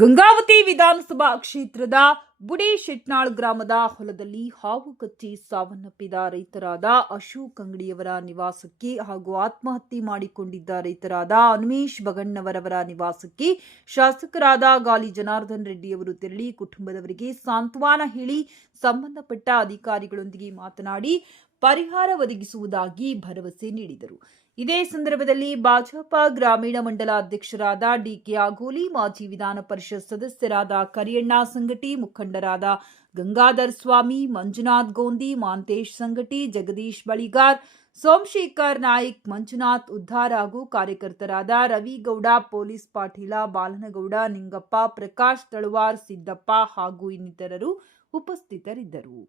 ಗಂಗಾವತಿ ವಿಧಾನಸಭಾ ಕ್ಷೇತ್ರದ ಬುಡೇಶೆಟ್ನಾಳ್ ಗ್ರಾಮದ ಹೊಲದಲ್ಲಿ ಹಾವು ಕಚ್ಚಿ ಸಾವನ್ನಪ್ಪಿದ ರೈತರಾದ ಅಶೋಕ್ ಅಂಗಡಿಯವರ ನಿವಾಸಕ್ಕೆ ಹಾಗೂ ಆತ್ಮಹತ್ಯೆ ಮಾಡಿಕೊಂಡಿದ್ದ ರೈತರಾದ ಅನುಮೇಶ್ ಬಗಣ್ಣವರವರ ನಿವಾಸಕ್ಕೆ ಶಾಸಕರಾದ ಗಾಲಿ ಜನಾರ್ದನ್ ರೆಡ್ಡಿಯವರು ತೆರಳಿ ಕುಟುಂಬದವರಿಗೆ ಸಾಂತ್ವನ ಹೇಳಿ ಸಂಬಂಧಪಟ್ಟ ಅಧಿಕಾರಿಗಳೊಂದಿಗೆ ಮಾತನಾಡಿ ಪರಿಹಾರ ಒದಗಿಸುವುದಾಗಿ ಭರವಸೆ ನೀಡಿದರು. ಇದೇ ಸಂದರ್ಭದಲ್ಲಿ ಭಾಜಪ ಗ್ರಾಮೀಣ ಮಂಡಲ ಅಧ್ಯಕ್ಷರಾದ ಡಿಕೆ ಆಗೋಲಿ, ಮಾಜಿ ವಿಧಾನ ಪರಿಷತ್ ಸದಸ್ಯರಾದ ಕರಿಯಣ್ಣ ಸಂಗಟಿ, ಮುಖಂಡರಾದ ಗಂಗಾಧರ್ ಸ್ವಾಮಿ, ಮಂಜುನಾಥ್ ಗೋಂದಿ, ಮಾಂತೇಶ್ ಸಂಗಟಿ, ಜಗದೀಶ್ ಬಳಿಗಾರ್, ಸೋಮಶೇಖರ್ ನಾಯ್ಕ್, ಮಂಜುನಾಥ್ ಉದ್ದಾರ್ ಹಾಗೂ ಕಾರ್ಯಕರ್ತರಾದ ರವಿಗೌಡ, ಪೊಲೀಸ್ ಪಾಟೀಲ, ಬಾಲನಗೌಡ, ನಿಂಗಪ್ಪ, ಪ್ರಕಾಶ್ ತಳವಾರ್, ಸಿದ್ದಪ್ಪ ಹಾಗೂ ಇನ್ನಿತರರು ಉಪಸ್ಥಿತರಿದ್ದರು.